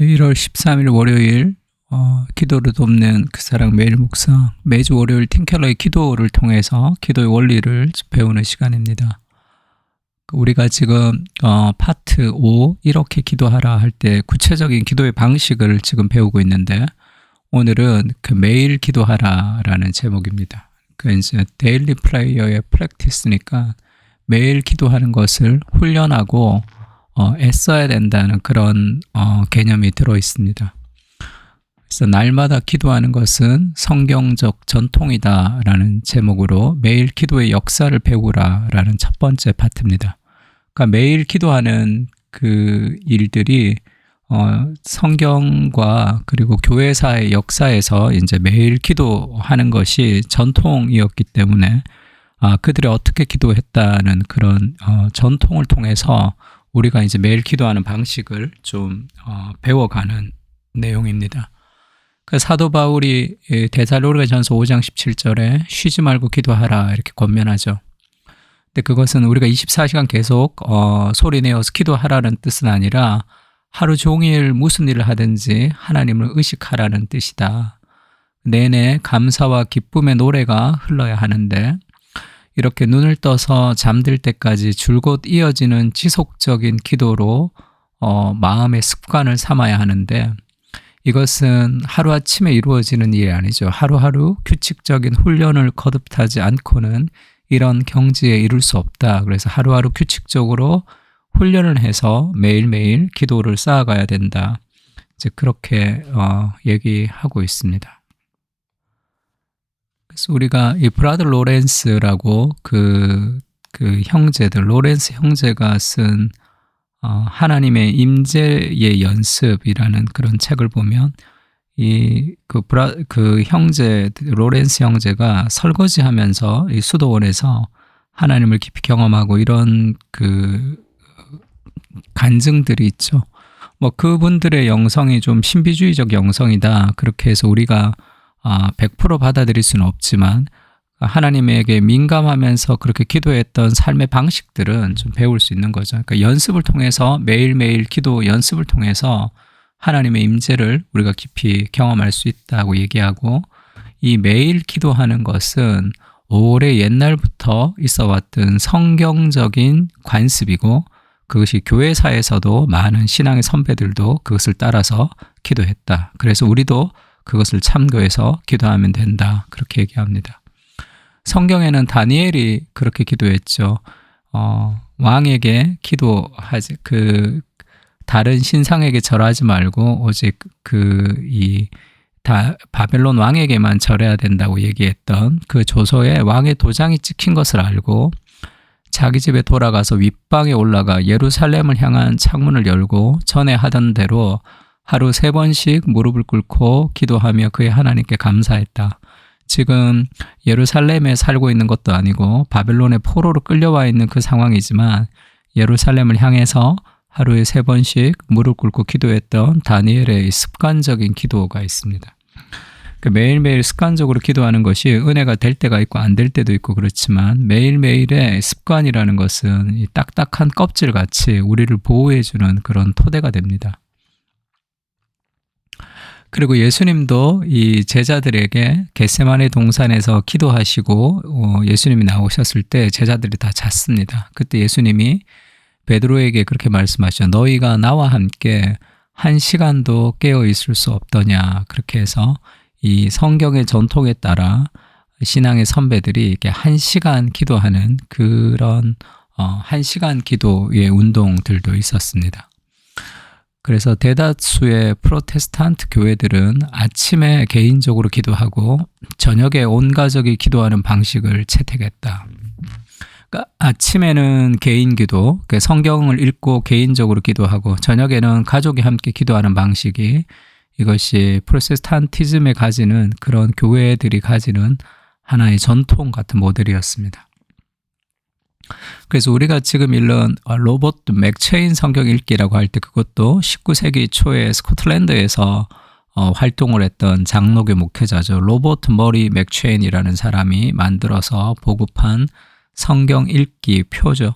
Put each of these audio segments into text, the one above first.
네, 1월 13일 월요일 기도를 돕는 그 사랑 매일 묵상, 매주 월요일 팀켈러의 기도를 통해서 기도의 원리를 배우는 시간입니다. 우리가 지금 파트 5 이렇게 기도하라 할 때 구체적인 기도의 방식을 지금 배우고 있는데, 오늘은 그 매일 기도하라 라는 제목입니다. 그 이제 데일리 프레이어의 프랙티스니까 매일 기도하는 것을 훈련하고 애써야 된다는 그런 개념이 들어 있습니다. 그래서 날마다 기도하는 것은 성경적 전통이다 라는 제목으로 매일 기도의 역사를 배우라 라는 첫 번째 파트입니다. 그러니까 매일 기도하는 그 일들이 성경과 그리고 교회사의 역사에서 이제 매일 기도하는 것이 전통이었기 때문에 그들이 어떻게 기도했다는 그런 전통을 통해서 우리가 이제 매일 기도하는 방식을 좀 배워가는 내용입니다. 그 사도 바울이 데살로니가전서 5장 17절에 쉬지 말고 기도하라 이렇게 권면하죠. 근데 그것은 우리가 24시간 계속 소리내어서 기도하라는 뜻은 아니라 하루 종일 무슨 일을 하든지 하나님을 의식하라는 뜻이다. 내내 감사와 기쁨의 노래가 흘러야 하는데, 이렇게 눈을 떠서 잠들 때까지 줄곧 이어지는 지속적인 기도로 마음의 습관을 삼아야 하는데, 이것은 하루아침에 이루어지는 일이 아니죠. 하루하루 규칙적인 훈련을 거듭하지 않고는 이런 경지에 이룰 수 없다. 그래서 하루하루 규칙적으로 훈련을 해서 매일매일 기도를 쌓아가야 된다. 이제 그렇게 얘기하고 있습니다. 그래서 우리가 이 브라더 로렌스라고 그 형제들, 로렌스 형제가 쓴 하나님의 임재의 연습이라는 그런 책을 보면 그 형제, 로렌스 형제가 설거지하면서 이 수도원에서 하나님을 깊이 경험하고 이런 그 간증들이 있죠. 뭐 그분들의 영성이 좀 신비주의적 영성이다, 그렇게 해서 우리가 100% 받아들일 수는 없지만 하나님에게 민감하면서 그렇게 기도했던 삶의 방식들은 좀 배울 수 있는 거죠. 그러니까 연습을 통해서, 매일매일 기도 연습을 통해서 하나님의 임재를 우리가 깊이 경험할 수 있다고 얘기하고, 이 매일 기도하는 것은 오래 옛날부터 있어왔던 성경적인 관습이고, 그것이 교회사에서도 많은 신앙의 선배들도 그것을 따라서 기도했다. 그래서 우리도 그것을 참고해서 기도하면 된다, 그렇게 얘기합니다. 성경에는 다니엘이 그렇게 기도했죠. 왕에게 기도하지, 다른 신상에게 절하지 말고 오직 바벨론 왕에게만 절해야 된다고 얘기했던 그 조서에 왕의 도장이 찍힌 것을 알고 자기 집에 돌아가서 윗방에 올라가 예루살렘을 향한 창문을 열고 전에 하던 대로 하루 3번씩 무릎을 꿇고 기도하며 그의 하나님께 감사했다. 지금 예루살렘에 살고 있는 것도 아니고 바벨론의 포로로 끌려와 있는 그 상황이지만 예루살렘을 향해서 하루에 3번씩 무릎 꿇고 기도했던 다니엘의 습관적인 기도가 있습니다. 매일매일 습관적으로 기도하는 것이 은혜가 될 때가 있고 안 될 때도 있고 그렇지만, 매일매일의 습관이라는 것은 이 딱딱한 껍질같이 우리를 보호해주는 그런 토대가 됩니다. 그리고 예수님도 이 제자들에게 겟세마네 동산에서 기도하시고 예수님이 나오셨을 때 제자들이 다 잤습니다. 그때 예수님이 베드로에게 그렇게 말씀하시죠. 너희가 나와 함께 1시간도 깨어 있을 수 없더냐. 그렇게 해서 이 성경의 전통에 따라 신앙의 선배들이 이렇게 1시간 기도하는 그런 1시간 기도의 운동들도 있었습니다. 그래서 대다수의 프로테스탄트 교회들은 아침에 개인적으로 기도하고 저녁에 온 가족이 기도하는 방식을 채택했다. 그러니까 아침에는 개인 기도, 성경을 읽고 개인적으로 기도하고, 저녁에는 가족이 함께 기도하는 방식이, 이것이 프로테스탄티즘에 가지는 그런 교회들이 가지는 하나의 전통 같은 모델이었습니다. 그래서 우리가 지금 읽는 로버트 맥체인 성경 읽기라고 할 때, 그것도 19세기 초에 스코틀랜드에서 활동을 했던 장로교 목회자죠. 로버트 머리 맥체인이라는 사람이 만들어서 보급한 성경 읽기 표죠.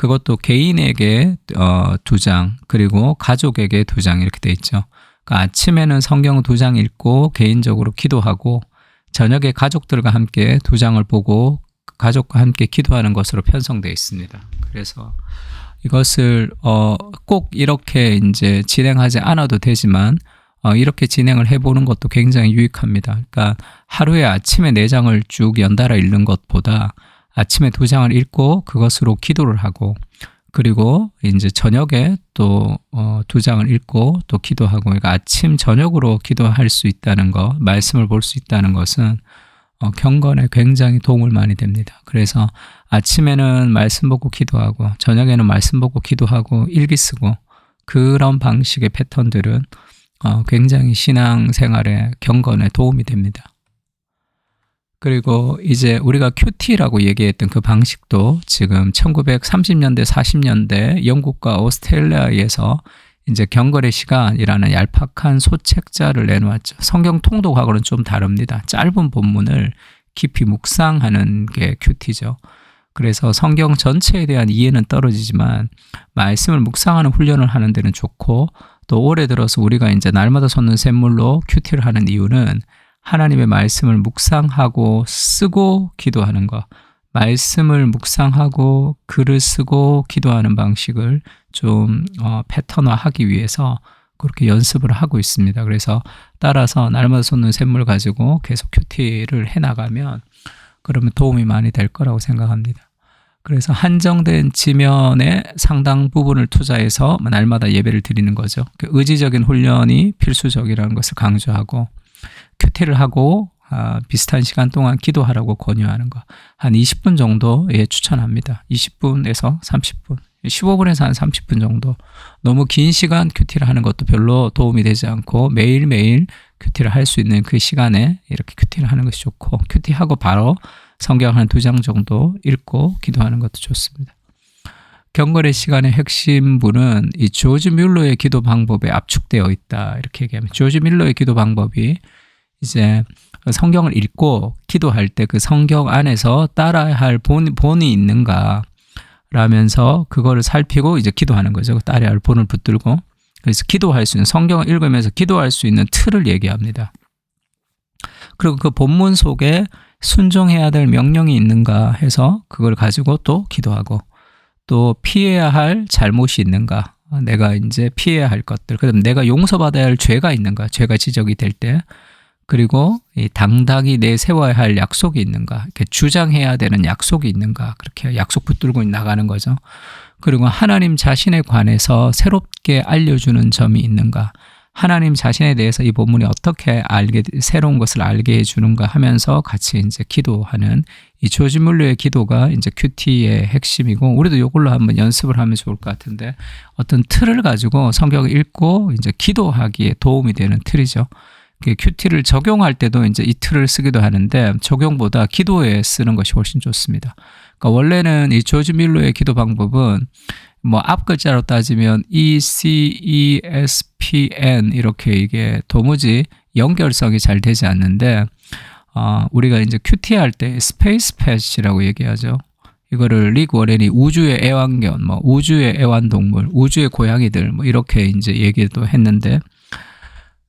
그것도 개인에게 2장, 그리고 가족에게 2장 이렇게 돼 있죠. 그러니까 아침에는 성경 2장 읽고 개인적으로 기도하고, 저녁에 가족들과 함께 2장을 보고 가족과 함께 기도하는 것으로 편성되어 있습니다. 그래서 이것을 꼭 이렇게 이제 진행하지 않아도 되지만 이렇게 진행을 해보는 것도 굉장히 유익합니다. 그러니까 하루에 아침에 4장을 쭉 연달아 읽는 것보다 아침에 2장을 읽고 그것으로 기도를 하고, 그리고 이제 저녁에 또 2장을 읽고 또 기도하고, 그러니까 아침 저녁으로 기도할 수 있다는 것, 말씀을 볼 수 있다는 것은 경건에 굉장히 도움을 많이 됩니다. 그래서 아침에는 말씀 보고 기도하고, 저녁에는 말씀 보고 기도하고, 일기 쓰고, 그런 방식의 패턴들은 굉장히 신앙생활에 경건에 도움이 됩니다. 그리고 이제 우리가 큐티라고 얘기했던 그 방식도 지금 1930년대, 40년대 영국과 오스트레일리아에서 이제 경건의 시간이라는 얄팍한 소책자를 내놓았죠. 성경 통독하고는 좀 다릅니다. 짧은 본문을 깊이 묵상하는 게 큐티죠. 그래서 성경 전체에 대한 이해는 떨어지지만 말씀을 묵상하는 훈련을 하는 데는 좋고, 또 올해 들어서 우리가 이제 날마다 솟는 샘물로 큐티를 하는 이유는 하나님의 말씀을 묵상하고 쓰고 기도하는 것, 말씀을 묵상하고 글을 쓰고 기도하는 방식을 좀 패턴화하기 위해서 그렇게 연습을 하고 있습니다. 그래서 따라서 날마다 솟는 샘물 가지고 계속 큐티를 해나가면 그러면 도움이 많이 될 거라고 생각합니다. 그래서 한정된 지면의 상당 부분을 투자해서 날마다 예배를 드리는 거죠. 의지적인 훈련이 필수적이라는 것을 강조하고, 큐티를 하고 비슷한 시간 동안 기도하라고 권유하는 거, 한 20분 정도에 추천합니다. 20분에서 30분, 15분에서 한 30분 정도. 너무 긴 시간 큐티를 하는 것도 별로 도움이 되지 않고, 매일매일 큐티를 할 수 있는 그 시간에 이렇게 큐티를 하는 것이 좋고, 큐티하고 바로 성경 한 2장 정도 읽고 기도하는 것도 좋습니다. 경건의 시간의 핵심부는 이 조지 뮬러의 기도 방법에 압축되어 있다, 이렇게 얘기합니다. 조지 뮬러의 기도 방법이 이제 성경을 읽고 기도할 때 그 성경 안에서 따라야 할 본이 있는가 라면서 그거를 살피고 이제 기도하는 거죠. 따라야 할 본을 붙들고. 그래서 기도할 수 있는, 성경을 읽으면서 기도할 수 있는 틀을 얘기합니다. 그리고 그 본문 속에 순종해야 될 명령이 있는가 해서 그걸 가지고 또 기도하고, 또 피해야 할 잘못이 있는가, 내가 이제 피해야 할 것들, 그다음 내가 용서받아야 할 죄가 있는가, 죄가 지적이 될 때, 그리고 당당히 내세워야 할 약속이 있는가, 이렇게 주장해야 되는 약속이 있는가, 그렇게 약속 붙들고 나가는 거죠. 그리고 하나님 자신에 관해서 새롭게 알려주는 점이 있는가, 하나님 자신에 대해서 이 본문이 어떻게 새로운 것을 알게 해주는가 하면서 같이 이제 기도하는 이 조지 뮬러의 기도가 이제 큐티의 핵심이고, 우리도 이걸로 한번 연습을 하면 좋을 것 같은데, 어떤 틀을 가지고 성경을 읽고 이제 기도하기에 도움이 되는 틀이죠. 큐티를 적용할 때도 이제 이 틀을 쓰기도 하는데, 적용보다 기도에 쓰는 것이 훨씬 좋습니다. 그러니까 원래는 이 조지 뮬러의 기도 방법은 앞 글자로 따지면 ECESPN 이렇게 이게 도무지 연결성이 잘 되지 않는데, 우리가 이제 큐티 할 때 스페이스 펫이라고 얘기하죠. 이거를 릭 워렌이 우주의 애완견, 우주의 애완동물, 우주의 고양이들 이렇게 이제 얘기도 했는데,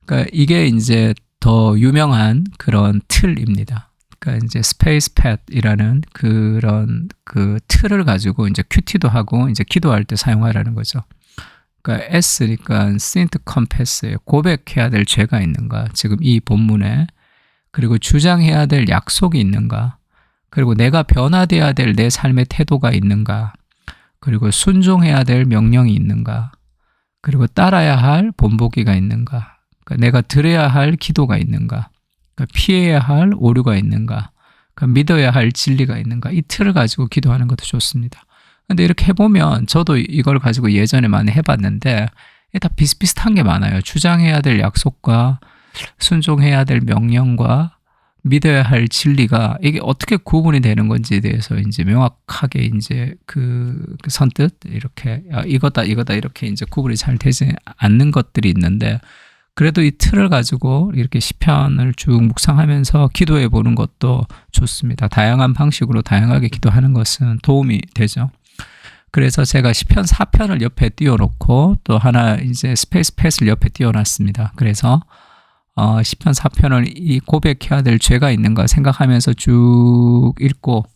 그러니까 이게 이제 더 유명한 그런 틀입니다. 그러니까 이제 스페이스 팻이라는 그런 그 틀을 가지고 이제 큐티도 하고 이제 기도할 때 사용하라는 거죠. 그러니까 S니까 신트 컴패스예요. 고백해야 될 죄가 있는가, 지금 이 본문에. 그리고 주장해야 될 약속이 있는가, 그리고 내가 변화돼야 될 내 삶의 태도가 있는가, 그리고 순종해야 될 명령이 있는가, 그리고 따라야 할 본보기가 있는가, 그러니까 내가 드려야 할 기도가 있는가, 그러니까 피해야 할 오류가 있는가, 그러니까 믿어야 할 진리가 있는가, 이 틀을 가지고 기도하는 것도 좋습니다. 근데 이렇게 해보면, 저도 이걸 가지고 예전에 많이 해봤는데 다 비슷비슷한 게 많아요. 주장해야 될 약속과 순종해야 될 명령과 믿어야 할 진리가 이게 어떻게 구분이 되는 건지에 대해서 이제 명확하게 이제 그 선뜻 이렇게 이거다 이렇게 이제 구분이 잘 되지 않는 것들이 있는데, 그래도 이 틀을 가지고 이렇게 시편을 쭉 묵상하면서 기도해 보는 것도 좋습니다. 다양한 방식으로 다양하게 기도하는 것은 도움이 되죠. 그래서 제가 시편 4편을 옆에 띄워놓고 또 하나 이제 스페이스 팻을 옆에 띄워놨습니다. 그래서 시편 4편을 이 고백해야 될 죄가 있는가 생각하면서 쭉 읽고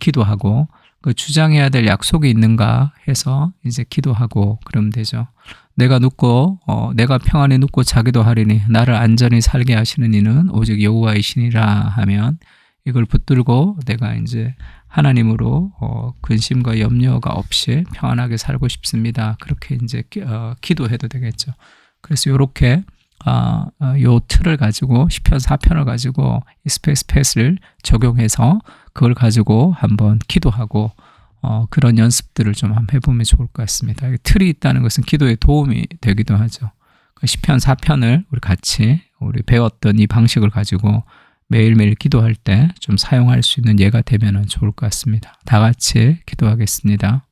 기도하고 그 주장해야 될 약속이 있는가 해서 이제 기도하고 그러면 되죠. 내가 눕고 내가 평안히 눕고 자기도 하리니 나를 안전히 살게 하시는 이는 오직 여호와이시니라 하면 이걸 붙들고 내가 이제 하나님으로 근심과 염려가 없이 평안하게 살고 싶습니다. 그렇게 이제 기도해도 되겠죠. 그래서 이렇게 요 틀을 가지고 시편 4편을 가지고 이 스페이스 팻을 적용해서 그걸 가지고 한번 기도하고 그런 연습들을 좀 한번 해보면 좋을 것 같습니다. 틀이 있다는 것은 기도에 도움이 되기도 하죠. 시편 4편을 우리 같이 우리 배웠던 이 방식을 가지고 매일매일 기도할 때 좀 사용할 수 있는 예가 되면 좋을 것 같습니다. 다 같이 기도하겠습니다.